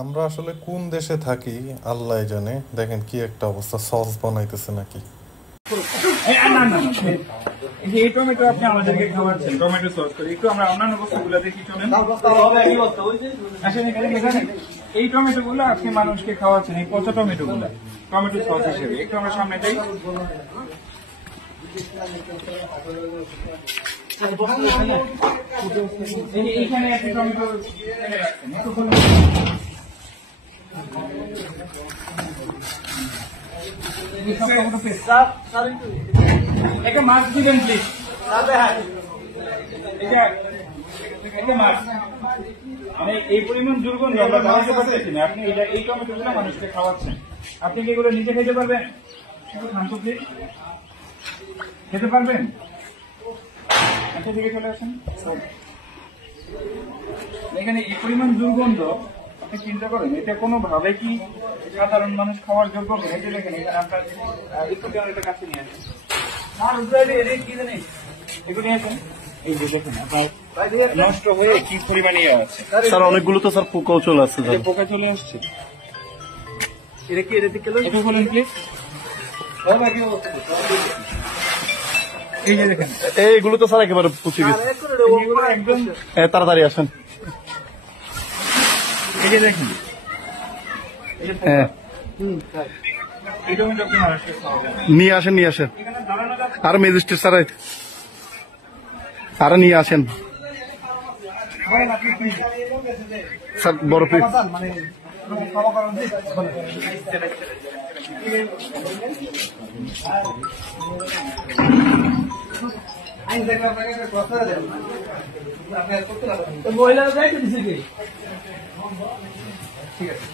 আমরা আসলে কোন দেশে থাকি আল্লাহ জানে। দেখেন কি একটা অবস্থা, সস বানাইতেছে নাকি। এই টমেটো আপনি আমাদেরকে খাওয়াচ্ছেন টমেটো সস করে, একটু আমরা অন্যান্য বস্তুগুলো দেখি চলেন। আসেন এখানে, এই টমেটো গুলো আপনি মানুষকে খাওয়াচ্ছেন, এই পচা টমেটো গুলা টমেটো সস হিসেবে। একটু আমরা সামনে যাই। এইখানে আপনি টমেটো একটা মাছ দিবেন প্লিজ। মানে এই পরিমাণ দুর্গন্ধ আমরা দাঁড়াতে পারতেছি না। আপনি এই টমেটোগুলো মানুষকে খাওয়াচ্ছেন, আপনি কি এগুলো নিজে খেতে পারবেন? খেতে পারবেন? আচ্ছা দিকে চলে আসেন। এখানে এই পরিমাণ দুর্গন্ধ আপনি চিন্তা করেন, এটা কোনোভাবে কি সাধারণ মানুষ খাওয়ার যোগ্য? ভেজে দেখেন এখানে আপনার একটা কাছে নিয়ে আসেন। এগুলো নিয়ে আসেন। এই যে দেখেন আপনার নষ্ট হয়ে কি পরিমাণে আছে স্যার। অনেকগুলো তো স্যার পোকাও চলে আসছে, পোকা চলে আসছে। এটা কি এটা বলেন প্লিজ। এই যে দেখেন এইগুলো তো স্যার একেবারে পচে গেছে। একদম তাড়াতাড়ি আসেন। এই যে দেখেন, হ্যাঁ এই টমেটো আপনি মানুষকে খাওয়াবেন। নিয়ে আসেন এখানে দাঁড়ানো যাচ্ছে আর ম্যাজিস্ট্রেট স্যার আরো নিয়ে আসেন স্যার। বড় পিস মানে খাওয়া করার মহিলারা যাইতে দিছে কি? ঠিক আছে।